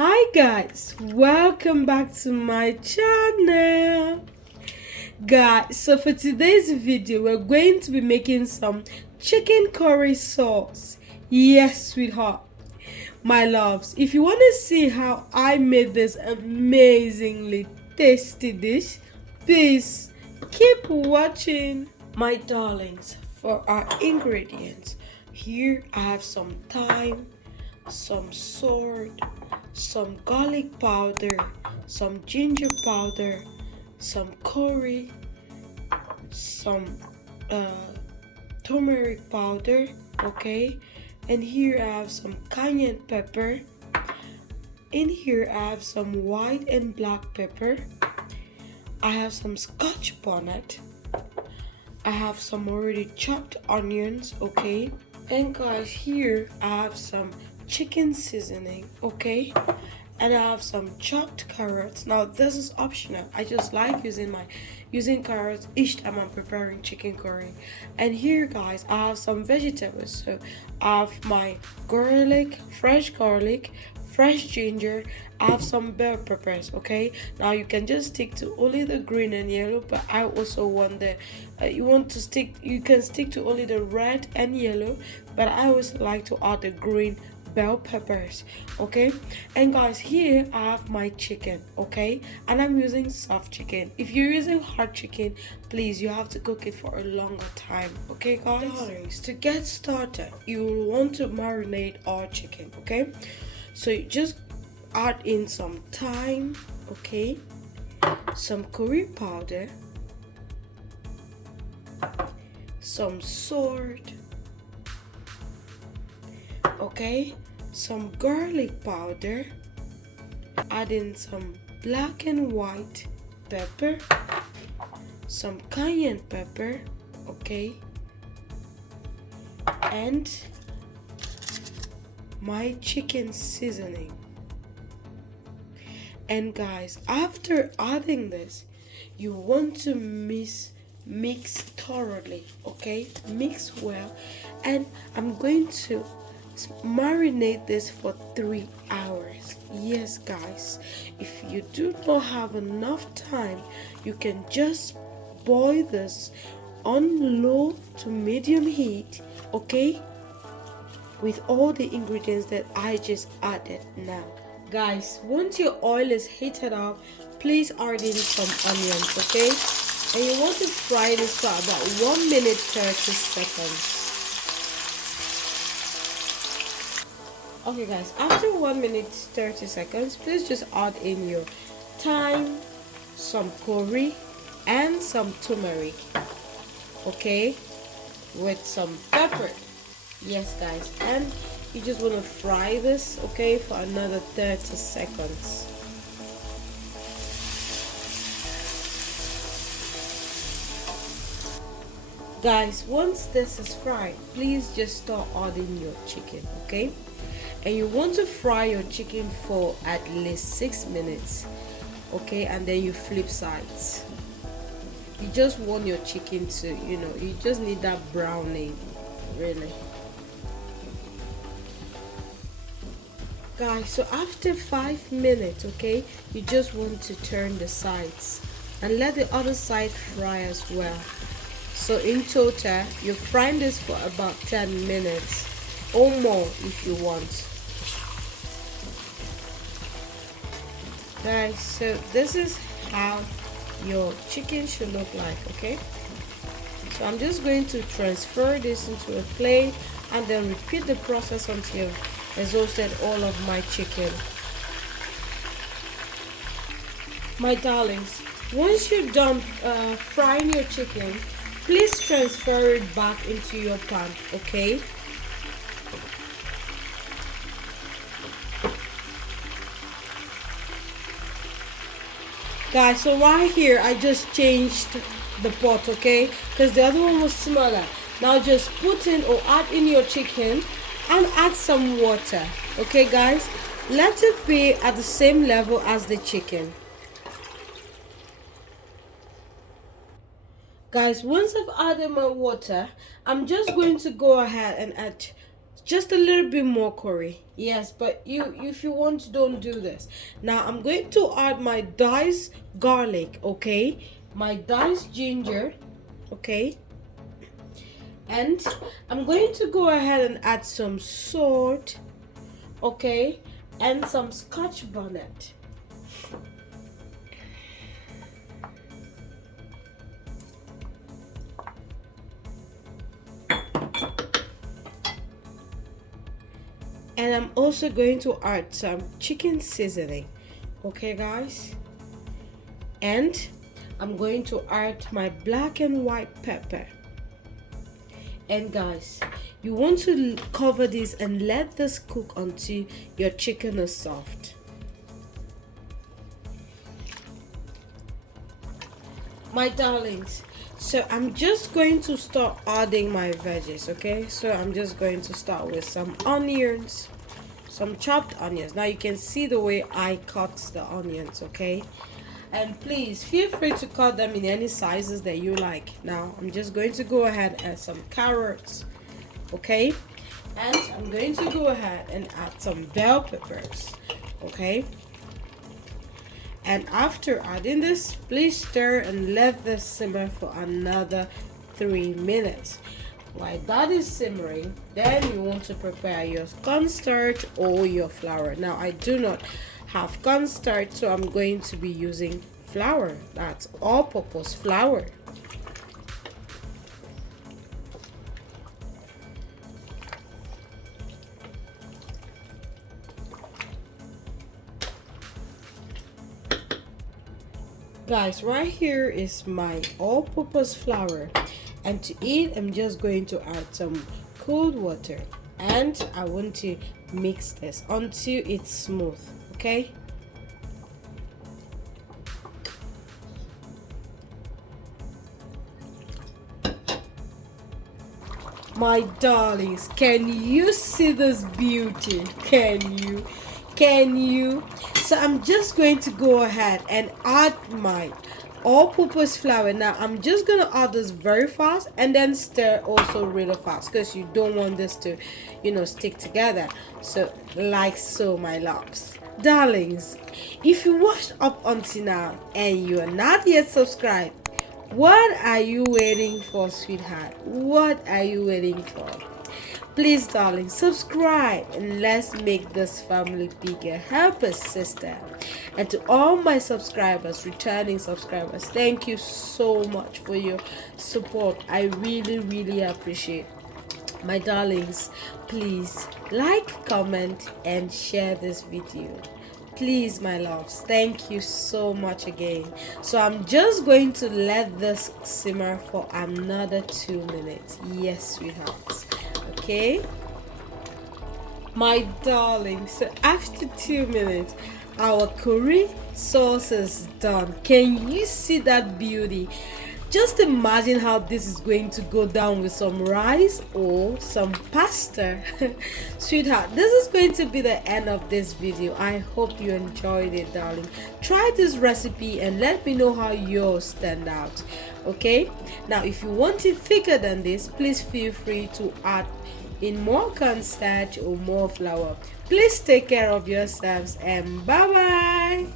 Hi guys, welcome back to my channel. Guys, so for today's video we're going to be making some chicken curry sauce. Yes, sweetheart, my loves, if you want to see how I made this amazingly tasty dish, please keep watching. My darlings, for our ingredients, here I have some thyme, some salt, some garlic powder, some ginger powder, some curry, some turmeric powder, okay? And here I have some cayenne pepper. In here I have some white and black pepper. I have some Scotch bonnet. I have some already chopped onions, okay? And guys, here I have some chicken seasoning, okay? And I have some chopped carrots. Now this is optional. I just like using carrots each time I'm preparing chicken curry. And here guys, I have some vegetables. So I have my garlic, fresh ginger. I have some bell peppers, okay? Now you can just stick to only the green and yellow, but I also want the you can stick to only the red and yellow, but I always like to add the green bell peppers, okay? And guys, here I have my chicken, okay? And I'm using soft chicken. If you're using hard chicken, please, you have to cook it for a longer time, okay guys? Darlings, to get started, you will want to marinate our chicken, okay? So you just add in some thyme, okay? Some curry powder, some salt, okay? Some garlic powder, add in some black and white pepper, some cayenne pepper, okay? And my chicken seasoning. And guys, after adding this, you want to mix thoroughly, okay? Mix well. And I'm going to marinate this for 3 hours. Yes guys, if you do not have enough time, you can just boil this on low to medium heat, okay, with all the ingredients that I just added. Now guys, once your oil is heated up, please add in some onions, okay? And you want to fry this for about 1 minute 30 seconds. Okay guys, after 1 minute 30 seconds, please just add in your thyme, some curry, and some turmeric, okay, with some pepper. Yes guys, and you just want to fry this, okay, for another 30 seconds. Guys, once this is fried, please just start adding your chicken, okay? And you want to fry your chicken for at least 6 minutes, okay? And then you flip sides. You just want your chicken to, you just need that browning, really. Guys, so after 5 minutes, okay, you just want to turn the sides and let the other side fry as well. So in total, you're frying this for about 10 minutes or more if you want. Guys, so this is how your chicken should look like, okay? So I'm just going to transfer this into a plate and then repeat the process until you've exhausted all of my chicken. My darlings, once you're done frying your chicken, please transfer it back into your pan, okay? Guys, so right here I just changed the pot, okay, because the other one was smaller. Now just put in or add in your chicken and add some water, okay guys? Let it be at the same level as the chicken. Guys, once I've added my water, I'm just going to go ahead and add just a little bit more curry. Yes, but if you want, don't do this. Now I'm going to add my diced garlic, okay, my diced ginger, okay, and I'm going to go ahead and add some salt, okay, and some Scotch bonnet. And I'm also going to add some chicken seasoning, okay guys, and I'm going to add my black and white pepper. And guys, you want to cover this and let this cook until your chicken is soft. My darlings, so I'm just going to start adding my veggies, okay? So I'm just going to start with some onions, some chopped onions. Now you can see the way I cut the onions, okay? And please feel free to cut them in any sizes that you like. Now I'm just going to go ahead and add some carrots, okay? And I'm going to go ahead and add some bell peppers, okay? And after adding this, please stir and let this simmer for another 3 minutes. While that is simmering, then you want to prepare your cornstarch or your flour. Now I do not have cornstarch, so I'm going to be using flour. That's all-purpose flour. Guys, right here is my all-purpose flour, and to eat I'm just going to add some cold water, and I want to mix this until it's smooth, okay? My darlings, can you see this beauty? Can you? So I'm just going to go ahead and add my all-purpose flour. Now I'm just gonna add this very fast and then stir also really fast, because you don't want this to, you know, stick together. So like so, my loves, darlings, if you watched up until now and you are not yet subscribed, what are you waiting for, sweetheart? What are you waiting for? Please, darling, subscribe and let's make this family bigger. Help us, sister. And to all my subscribers, returning subscribers, thank you so much for your support. I really appreciate. My darlings, please like, comment, and share this video. Please, my loves, thank you so much again. So I'm just going to let this simmer for another 2 minutes. Yes, sweethearts. Okay, my darling, so after 2 minutes our curry sauce is done. Can you see that beauty? Just imagine how this is going to go down with some rice or some pasta. Sweetheart, this is going to be the end of this video. I hope you enjoyed it, darling. Try this recipe and let me know how yours stand out. Okay, now if you want it thicker than this, please feel free to add in more cornstarch or more flour. Please take care of yourselves and bye bye.